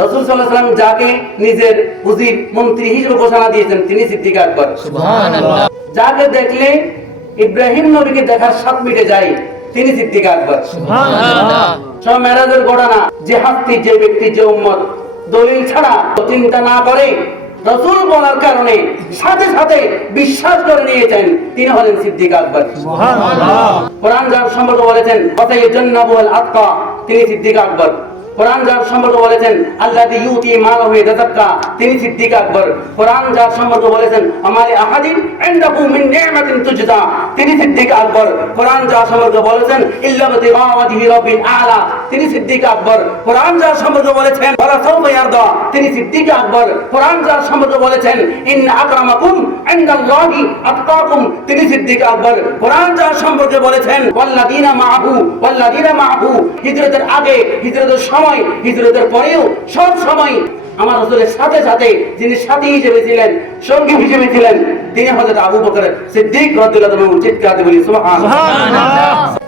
রাসূল সাল্লাল্লাহু আলাইহি ওয়াসাল্লাম যাকে নিজের উজির মন্ত্রী হিসেবে ঘোষণা দিয়েছেন তিনি সিদ্দিক আকবর। সুবহানাল্লাহ। যাকে দেখলে ইব্রাহিম নবীকে দেখার স্বাদ মিটে যায় তিনি সিদ্দিক আকবর। সুবহানাল্লাহ। সব মেরাজের ঘটনা যে হাতি যে ব্যক্তি যে উম্মত দলিল ছাড়া চিন্তা না করে রাসূল বলার কারণে সাথে সাথে বিশ্বাস করে নিয়েছেন তিনি হলেন সিদ্দিক আকবর। সুবহানাল্লাহ। কোরআন যার সম্পর্কে বলেছেন ওয়াতায়াজ্জান্নাবুল আতকা তিনি সিদ্দিক আকবর। কোরআন যার সম্পর্কে বলেছেন আল্লাযী ইউতি মালাহু ইয়াতাযাক্কা তিনি সিদ্দিক আকবর। কোরআন যার সম্পর্কে বলেছেন আমালি আহাদিন ইনদাহু মিন নি'মাতিন তুজজা তিনি সিদ্দিক আকবর। কোরআন যার সম্পর্কে বলেছেন ইল্লা বিতিগা ওয়াজহি রাব্বিল আলা তিনি সিদ্দিক আকবর। কোরআন যার সম্পর্কে বলেছেন ওয়ালা সাওফা ইয়ারদা তিনি সিদ্দিক আকবর। কোরআন যার সম্পর্কে বলেছেন ইন্না আকরামাকুম ইনদাল্লাহি আতকাকুম তিনি সিদ্দিক আকবর। কোরআন যার সম্পর্কে বলেছেন ওয়াল্লাযীনা মাআহু হিজরতের আগে হিজরতের সময় হিজরতের পরেও সব সময় আমার রাসূলের সাথে সাথে যিনি সাথী হিসেবে ছিলেন সঙ্গী হিসেবে ছিলেন তিনি হযরত আবু বকর সিদ্দিক রাদিয়াল্লাহু আনহু। চিৎকার দিয়ে বলি সুবহানাল্লাহ।